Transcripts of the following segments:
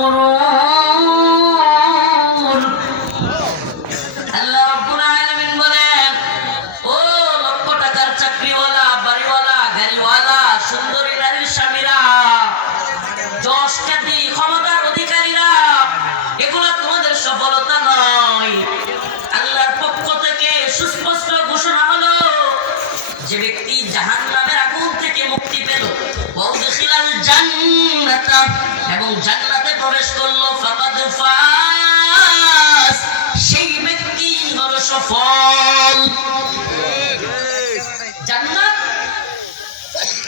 تشكرون আল্লাহ রাব্বুল আলামিন বলেন ও লক্ষ টাকার চাকরিওয়ালা বাড়িওয়ালা গাড়িওয়ালা সুন্দরী নারীর স্বামীরা যশ খ্যাতি ক্ষমতার অধিকারীরা এগুলো তোমাদের সফলতা নয় আল্লাহর পক্ষ থেকে সুস্পষ্ট ঘোষণা হলো যে ব্যক্তি জাহান্নামের আগুন থেকে মুক্তি পেল ওয়াউদখিলাল জান্নাতা এবং জান্নাতে প্রবেশ করল সেই ব্যক্তি হলো সফল।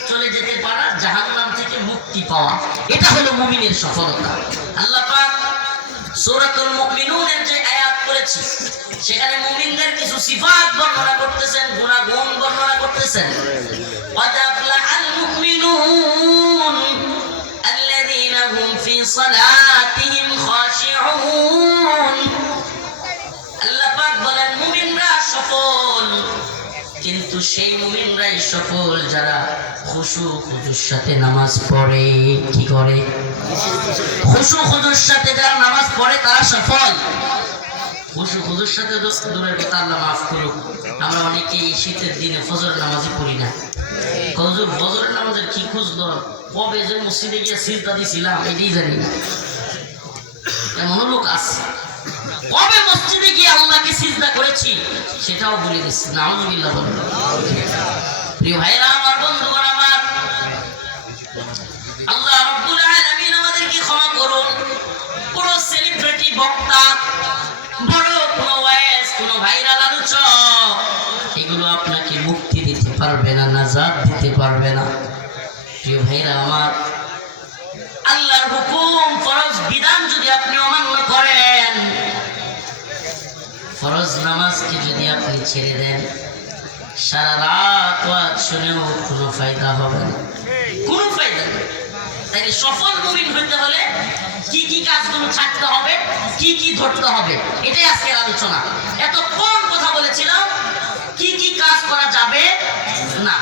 চলে যেতে পারা, জাহান্নাম থেকে মুক্তি পাওয়া। এটা হলো মুমিনের সফলতা। আল্লাহ পাক সূরাতুল মুমিনুনের যে আয়াত করেছি, সেখানে মুমিনদের কিছু সিফাত বর্ণনা করতেছেন গুণাগুণ বর্ণনা করতেছেন। ওয়াদ আফলাহাল মুমিনুন। صلاتهم خاشعون আল্লাহ পাক বলেন মুমিনরা সফল কিন্তু সেই মুমিনরাই সফল যারা খুশু খুজুর সাথে নামাজ পড়ে কি করে খুশু খুজুর সাথে যারা নামাজ পড়ে তারা সফল খুশু খুজুর সাথে দূরের কথা আল্লাহ মাফ করুক। আমরা অনেকেই শীতের দিনে ফজর নামাজই পড়ি না। হজুর, ফজরের নামাজের কি খুঁজলো? কবে যে মসজিদে গিয়ে সিজদা দিছিলাম, এটাই জানি না। এমনও লোক আছে। কবে মসজিদে গিয়ে আল্লাহকে সিজদা করেছি, সেটাও বলে দিচ্ছি নাউজুবিল্লাহ বলুন প্রিয় ভাইরা আমার বন্ধুগণ পারবে না নাজাত দিতে পারবে না। প্রিয় ভাইরা আমার, আল্লাহর হুকুম, ফরজ বিধান যদি আপনি অমান্য করেন, ফরজ নামাজকে যদি আপনি ছেড়ে দেন, সারা রাত ওয়াজ শুনেও কোনো ফায়দা হবে না। কোনো ফায়দা নেই। তাই সফল মুমিন হইতে হলে কি কি কাজগুলো ছাড়তে হবে, কি কি ধরতে হবে, এটাই আজকের আলোচনা। এতক্ষণ কথা বলেছিলাম, কি কি কাজ করা যাবে না।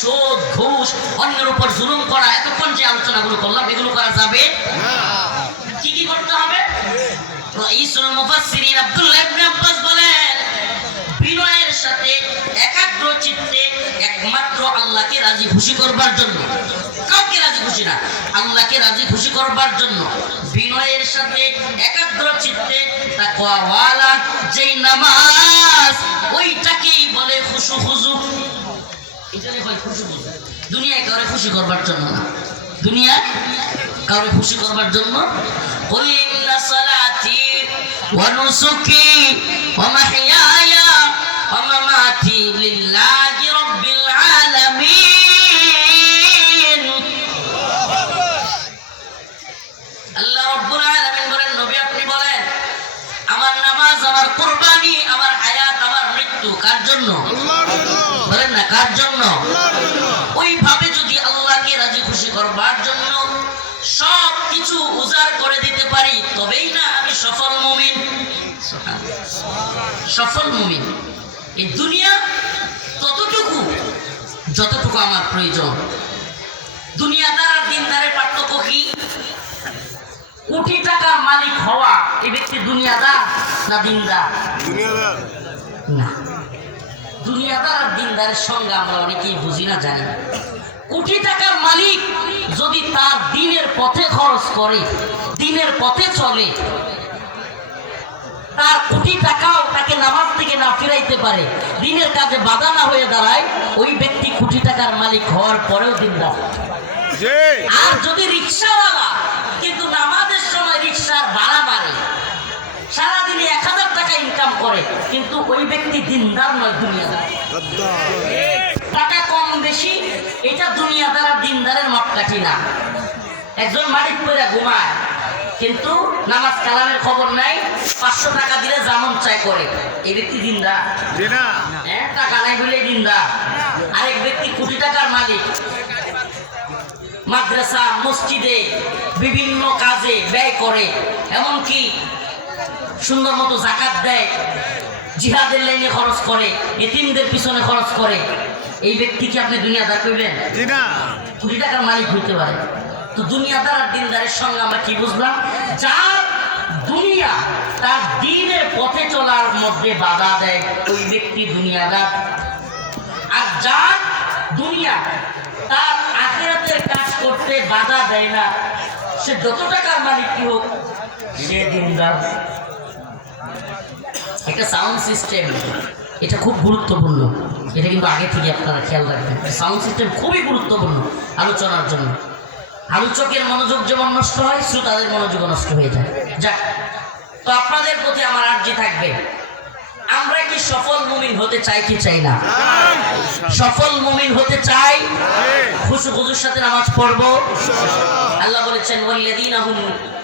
সুদ ঘুষ, অন্যের উপর জুলুম করা, এতক্ষণ যে আলোচনাগুলো করলাম, এগুলো করা যাবে কি কি করতে হবে? রাইসুল মুফাসসিরিন আব্দুল্লাহ ইবনে আব্বাস বলেন, বিনয়ের সাথে একাগ্র চিত্তে একমাত্র আল্লাহকে রাজি খুশি করবার জন্য। কাউকে রাজি খুশি না, আল্লাহকে রাজি খুশি করবার জন্য। বিনয়ের সাথে একাগ্র চিত্তে তাকওয়াওয়ালা, যেই নামাজ, ওইটাকেই বলে খুশু খুজু এটাই হয় খুশু খুজু দুনিয়ায় কাউরে খুশি করবার জন্য না দুনিয়ায় কাউরে খুশি করবার জন্য قل إن صلاتي ونسكي ومحياي ومماتي لله رب العالمين আল্লাহ রব্বুল আলামিন বলেন নবী আপনি বলেন আমার নামাজ আমার কুরবানি আমার হায়াত আমার মৃত্যু কার জন্য বলেন না কার জন্য? ওইভাবে যদি আল্লাহকে রাজি খুশি করবার জন্য সব কিছু উজাড় করে দিতে পারি তবেই না আমি সফল মুমিন। সফল মুমিন। এই দুনিয়া ততটুকু যতটুকু আমার প্রয়োজন। দুনিয়াদার আর দিনদারের পার্থক্য কি? কোটি টাকার মালিক হওয়া এই ব্যক্তি দুনিয়াদার না দিনদার? না। দুনিয়াদার আর দিনদারের সঙ্গে আমরা অনেকেই বুঝি না জানি না। কোটি টাকার মালিক যদি তার দিনের পথে খরচ করে দিনের পথে চলে তার কোটি টাকাও তাকে নামাজ থেকে না ফিরাইতে পারে দিনের কাজে বাধা না হয়ে দাঁড়ায় ওই ব্যক্তি কোটি টাকার মালিক হওয়ার পরেও দিনদার। আর যদি রিক্সাওয়ালা কিন্তু নামাজের সময় রিক্সার ভাড়া মারে সারাদিনে এক হাজার টাকা ইনকাম করে কিন্তু ওই ব্যক্তি দিনদার নয় দুনিয়াদার। টাকা কম বেশি এটা দুনিয়াদার আর দিনদারের মাপকাঠি না। একজন মালিক করে ঘুমায় কিন্তু নামাজ কালামের খবর নাই পাঁচশো টাকা দিলে জামন চাই করে। এই ব্যক্তি দিনদার। হ্যাঁ টাকা নাই বলে দিনদার। আরেক ব্যক্তি কোটি টাকার মালিক। মাদ্রাসা মসজিদে বিভিন্ন কাজে ব্যয় করে এমনকি সুন্দর মতো জাকাত দেয় জিহাদের লাইনে খরচ করে এতিমদের পিছনে খরচ করে। এই ব্যক্তিকে আপনি দুনিয়াদার করবেন কোটি টাকার মালিক হইতে পারে। তো দুনিয়াদার আর দিনদারের সঙ্গে আমরা কি বুঝলাম? যার দুনিয়া তার দিনের পথে চলার মধ্যে বাধা দেয় ওই ব্যক্তি দুনিয়াদার। আর যার দুনিয়া তার আখেরাতের কাজ করতে বাধা দেয় না সে যত টাকার মালিক কি হোক সে দিনদার। একটা সাউন্ড সিস্টেম এটা খুব গুরুত্বপূর্ণ। এটা কিন্তু আগে থেকে আপনারা খেয়াল রাখবেন। সাউন্ড সিস্টেম খুবই গুরুত্বপূর্ণ আলোচনার জন্য। আলোচকের মনোযোগ যেমন নষ্ট হয়, শ্রোতাদের মনোযোগ নষ্ট হয়ে যায়। যাক, তো আপনাদের প্রতি আমার আর্জি থাকবে। আমরা কি সফল মুমিন হতে চাই কি চাই না? সফল মুমিন হতে চাই? খুশু খুশুর সাথে নামাজ পড়ব? আল্লাহ বলেছেন ওয়াল্লাযীনা হুম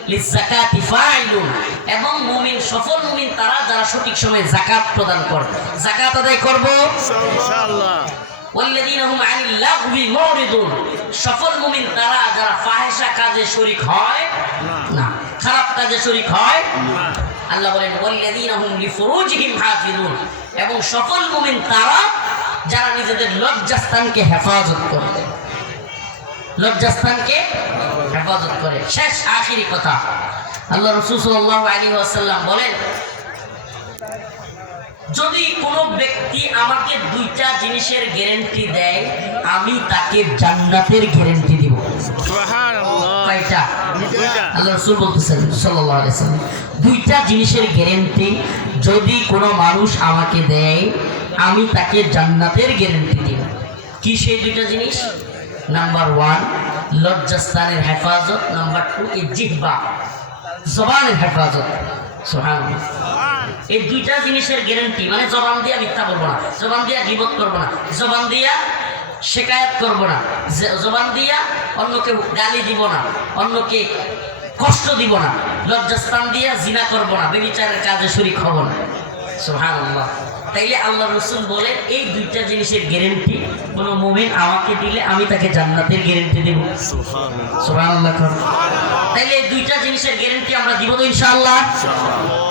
লিযাকাতি ফাইলুন এবং মুমিন সফল মুমিন তারা যারা সঠিক সময়ে যাকাত প্রদান করে। যাকাত আদায় করব? ইনশাআল্লাহ। ওয়াল্লাযীনা হুম আনিল লাগবি মুরিদুন। সফল মুমিন তারা যারা ফাহিশা কাজে শরীক হয়? না। খারাপ কাজে শরীক হয়? আল্লাহ বলেন, ওয়াল্লাযীনা হুম লিফুরুজিহিম হাফিজুন এবং সফল মুমিন তারা, যারা নিজেদের লজ্জাস্থানকে হেফাজত করে লজ্জাস্থানকে হেফাজত করে। শেষ আখিরি কথা। আল্লাহ রসুল সাল্লাল্লাহু আলাইহি ওয়াসাল্লাম বলেন, যদি কোনো ব্যক্তি আমাকে দুইটা জিনিসের গ্যারেন্টি দেয়, আমি তাকে জান্নাতের গ্যারেন্টি দুইটা। জিনিসের গ্যারেন্টি যদি কোনো মানুষ আমাকে দেয়, আমি তাকে জান্নাতের গ্যারেন্টি দিব। কি সেই দুইটা জিনিস? নাম্বার ওয়ান লজ্জাস্থানের হেফাজত। নাম্বার টু এই জিহ্বা, জবানের হেফাজত। এই দুইটা জিনিসের গ্যারেন্টি মানে জবান দিয়া মিথ্যা করব না, জবান দিয়া গিবত করব না, জবান দিয়া শেকায়াত করব না জবান দিয়া অন্যকে গালি দিব না অন্যকে কষ্ট দিব না লজ্জাস্থান দিয়া জিনা করব না বেবিচারের কাজে শরিক হব না। সোহান আল্লাহ তাইলে আল্লাহ রসুল বলেন এই দুইটা জিনিসের গ্যারেন্টি কোনো মুমিন আমাকে দিলে আমি তাকে জান্নাতের গ্যারেন্টি দেব। সোহান আল্লাহ তাইলে এই দুইটা জিনিসের গ্যারেন্টি আমরা দিব তো ইনশাআল্লাহ?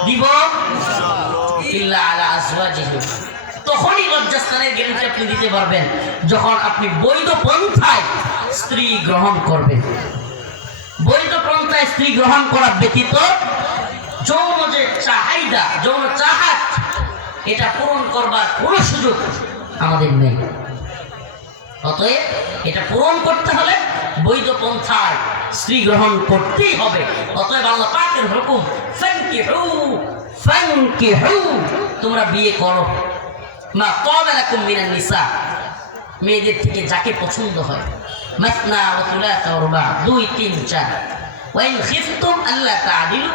দিব? ইল্লা আলা আজওয়াজিহি তখনই লজ্জাস্থানের গ্যারেন্টি আপনি দিতে পারবেন। যখন আপনি বৈধ পন্থায় স্ত্রী গ্রহণ করবেন বৈধ পন্থায় স্ত্রী গ্রহণ করা ব্যতীত যৌন যে চাহিদা, যৌন চাহাত, এটা পূরণ করবার কোনো সুযোগ আমাদের নেই। অতএব এটা পূরণ করতে হলে বৈধ স্ত্রী গ্রহণ করতেই হবে। অতএব আল্লাহ পাকের হুকুম, ফানকিহু ফানকিহু, তোমরা বিয়ে করো। মা ক্বাবালাকুম মিনান নিসা, মেয়েদের থেকে যাকে পছন্দ হয়। মাসনা থুলাথা ওয়া রুবা দুই, তিন, চার। ওয়াইন খিফতুম আল্লাহ তাআদিলু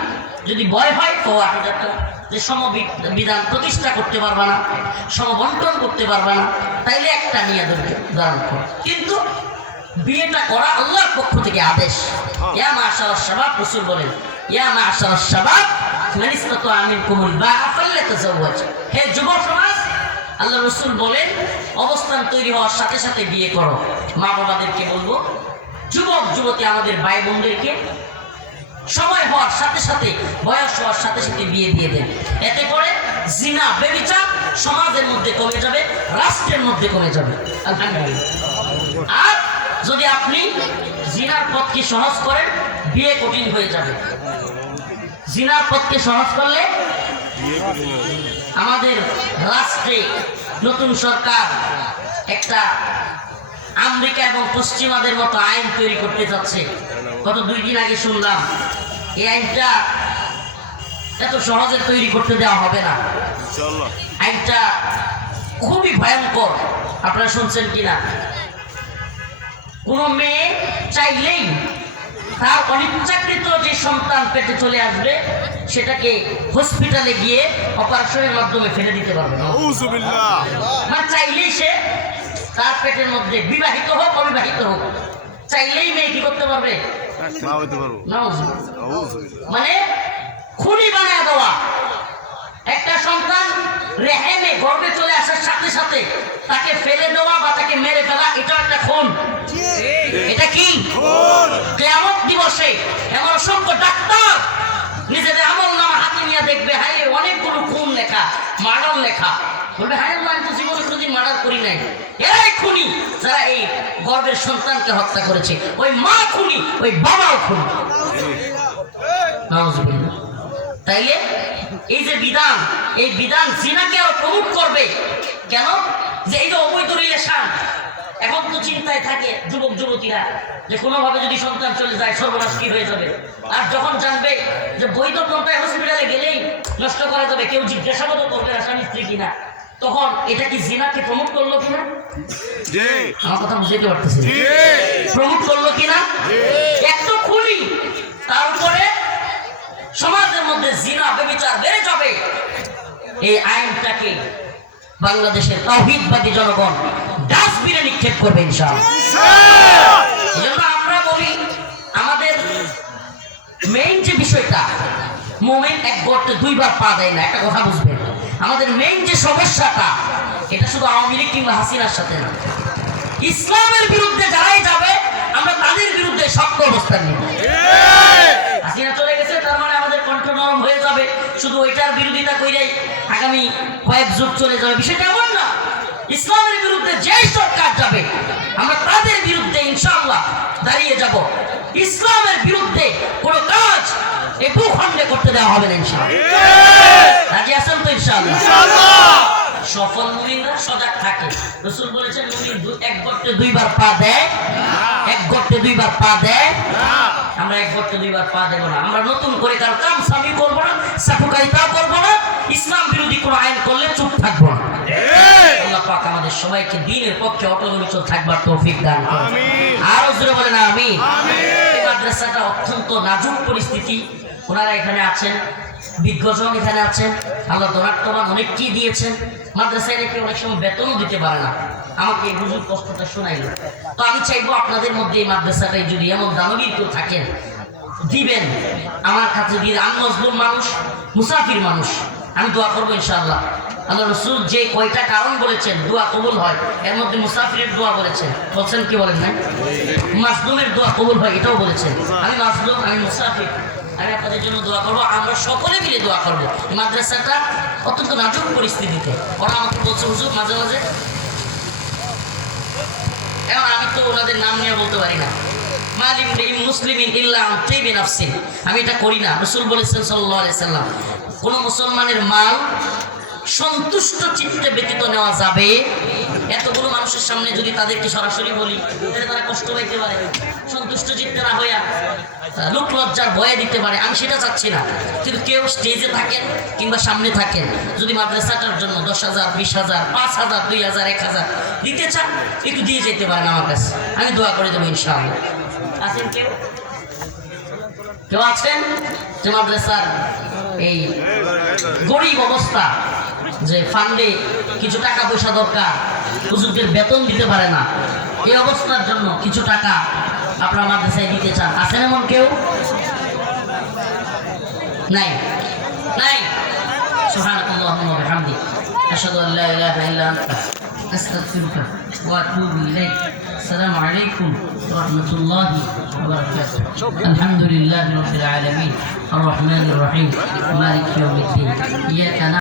যদি ভয় হয় ফাওয়াহিদাতুন যে সমবিধান প্রতিষ্ঠা করতে পারবা না, সমবন্টন করতে পারবা না, তাইলে একটা নিয়ে ধৈর্য ধারণ করো। কিন্তু বিয়েটা করা আল্লাহর পক্ষ থেকে আদেশ। ইয়া মাশাআল্লাহ শাবাব, রাসূল বলেন, ইয়া মাশাআল্লাহ শাবাব, মান ইসতাতা মিনকুমুল বা'a ফাল্যাতাজাওয়াজ হে যুব সমাজ আল্লাহ রসুল বলেন, অবস্থান তৈরি হওয়ার সাথে সাথে বিয়ে করো। মা বাবাদেরকে বলব, যুবক, যুবতী আমাদের ভাই বোনদেরকে সময় হওয়ার সাথে সাথে, বয়স হওয়ার সাথে সাথে বিয়ে দিয়ে দেন। এতে করে জিনা, বেবিচার সমাজের মধ্যে কমে যাবে, রাষ্ট্রের মধ্যে কমে যাবে। আর যদি আপনি জিনার পথকে সহজ করেন, বিয়ে কঠিন হয়ে যাবে। জিনার পথকে সহজ করলে আমাদের রাষ্ট্রে নতুন সরকার একটা আমেরিকা এবং পশ্চিমাদের মতো আইন তৈরি করতে যাচ্ছে। গত দুই দিন আগে শুনলাম এই আইনটা এত সহজে তৈরি করতে দেওয়া হবে না। আইনটা খুবই ভয়ঙ্কর আপনারা শুনছেন কিনা? কোনো মেয়ে চাইলেই তার অনিচ্ছাকৃত যে সন্তান পেটে চলে আসবে সেটাকে হসপিটালে গিয়ে অপারেশনের মাধ্যমে ফেলে দিতে পারবে না। মানে চাইলেই সে তার পেটের মধ্যে বিবাহিত হোক অবিবাহিত হোক চাইলেই মেয়ে কি করতে পারবে? মানে খুনি বানায় দেওয়া। একটা সন্তান রেহেমে গর্বে চলে আসার সাথে সাথে তাকে ফেলে দেওয়া বা তাকে মেরে ফেলা এটা একটা খুন। এটা কি? কেয়ামত দিবসে এমন অসংখ্য ডাক্তার নিজেদের হাই অনেকগুলো খুন লেখা, মার্ডার লেখা। বলবে হ্যাঁ আল্লাহ তো জীবনে কোনোদিন মার্ডার করি নাই। এরাই খুনি যারা এই গর্বের সন্তানকে হত্যা করেছে, ওই মা খুনি, ওই বাবাও খুনি। তাইলে এই যে বিধান, এই বিধান জিনাকে আরও প্রমুখ করবে। কেন? যে এই যে অবৈধ রিলেশন এখন তো চিন্তায় থাকে যুবক যুবতীরা যে কোনোভাবে যদি সন্তান চলে যায় সর্বনাশ কি হয়ে যাবে? আর যখন জানবে যে বৈধ পন্থায় হসপিটালে গেলেই নষ্ট করা যাবে কেউ জিজ্ঞাসাবাদ করবে না স্বামী স্ত্রী কিনা? তখন এটা কি জিনাকে প্রমোট করল কিনা? আমার কথা বুঝতে পারতেছি। প্রমোট করল কিনা? এত খুনি তার উপরে সমাজের মধ্যে জিনা বেবিচার বেড়ে যাবে। এই আইনটাকে বাংলাদেশের তৌহিদবাদী জনগণ ডাস্টবিনে নিক্ষেপ করবে আমরা বলি, আমাদের মেইন যে বিষয়টা এক গর্তে দুইবার পা দেয় না, একটা কথা বুঝবেন। আমাদের মেইন যে সমস্যাটা, এটা শুধু আওয়ামী লীগ কিংবা হাসিনার সাথে না। ইসলামের বিরুদ্ধে যারাই যাবে, আমরা তাদের বিরুদ্ধে শক্ত অবস্থান নিব। হাসিনা চলে গেছে, তার মানে আমাদের কণ্ঠ নরম হয়ে যাবে। শুধু ওইটার বিরোধিতা কইরাই আগামী কয়েক যুগ চলে যাবে। বিষয়টা এমন না। ইসলামের বিরুদ্ধে যেই সরকার যাবে আমরা তাদের বিরুদ্ধে ইনশাআল্লাহ দাঁড়িয়ে যাব। ইসলামের বিরুদ্ধে কোনো কাজ এই ভূখণ্ডে করতে দেওয়া হবে না ইনশাআল্লাহ। রাজি আছেন তো ইনশাআল্লাহ? সফল মুমিনরা সজাগ থাকে। রসুল বলেছেন মুমিন এক গর্তে দুইবার পা দেয়। এক গর্তে দুইবার পা দেয়। আমরা এক গর্তে দুইবার পা দেবো না। আমরা নতুন করে কারও কাম স্বামী করব না সাফুকারিতাও করব না। ইসলাম বিরোধী কোনো আইন করলে চুপ থাকব। পাক আমাদের সবাইকে দিনের পক্ষে অটলমিচল থাকবার তৌফিক দান করুন। আরও জোরে বলেন আমি মাদ্রাসাটা অত্যন্ত নাজুক পরিস্থিতি। ওনারা এখানে আছেন বিজ্ঞজন এখানে আছেন আল্লাহ দোনাট্যবান অনেক কি দিয়েছেন। মাদ্রাসায় নাকি অনেক সময় বেতনও দিতে পারে না। আমাকে এই হুজুর কষ্টটা শোনাইল। তো আমি চাইব আপনাদের মধ্যে এই মাদ্রাসাটায় যদি এমন দানবীর কেউ থাকেন দিবেন। আমার কাছে দিয়ে আমি মজলুম মানুষ মুসাফির মানুষ। আমি দোয়া করব ইনশাআল্লাহ। আল্লাহ রসুল যে কয়টা কারণ বলেছেন, দোয়া কবুল হয়। এর মধ্যে মুসাফিরের দোয়া বলেছেন। বলছেন কি বলেন না? মাসলুমের দোয়া কবুল হয়, এটাও বলেছেন। আমি মাসলুম আমি মুসাফির। আমি আপনাদের জন্য দোয়া করব, আমরা সকলে মিলে দোয়া করব। মাদ্রাসাটা অত্যন্ত নাজুক পরিস্থিতিতে। ওরা আমাকে বলছে, হুজুর, মাঝে মাঝে এখন আমি তো ওনাদের নাম নিয়ে বলতে পারি না। মালিম মুসলিমিন ইল্লাম তেবে আমি এটা করি না। রসুল বলেছেন সাল্লাহ সাল্লাম কোনো মুসলমানের মাল সন্তুষ্ট চিত্তে ব্যতীত নেওয়া যাবে। এতগুলো মানুষের সামনে যদি তাদেরকে সরাসরি বলি, তাহলে তারা কষ্ট পাইতে পারে। সন্তুষ্ট চিত্তে না হইয়া লোক লজ্জার ভয়ে দিতে পারে। আমি সেটা চাচ্ছি না। কিন্তু কেউ স্টেজে থাকেন কিংবা সামনে থাকেন, যদি মাদ্রাসাটার জন্য দশ হাজার, বিশ হাজার, পাঁচ হাজার, দুই হাজার, এক হাজার দিতে চান, একটু দিয়ে যেতে পারেন আমার কাছে। আমি দোয়া করে দেবো ইনশাআল্লাহ। আছেন কেউ? কেউ আছেন? যে মাদ্রাসার এই গরিব অবস্থা যে ফান্ডে কিছু টাকা পয়সা দরকার হুজুরদের বেতন দিতে পারে না এই অবস্থার জন্য কিছু টাকা আপনার মাদ্রাসায় দিতে চান আছেন এমন কেউ নাই নাই سبحانك اللهم وبحمدك أشهد أن لا إله إلا أنت أستغفرك وأتوب إليك السلام عليكم ورحمة الله وبركاته الحمد لله رب العالمين الرحمن الرحيم مالك يوم الدين إياك نعبد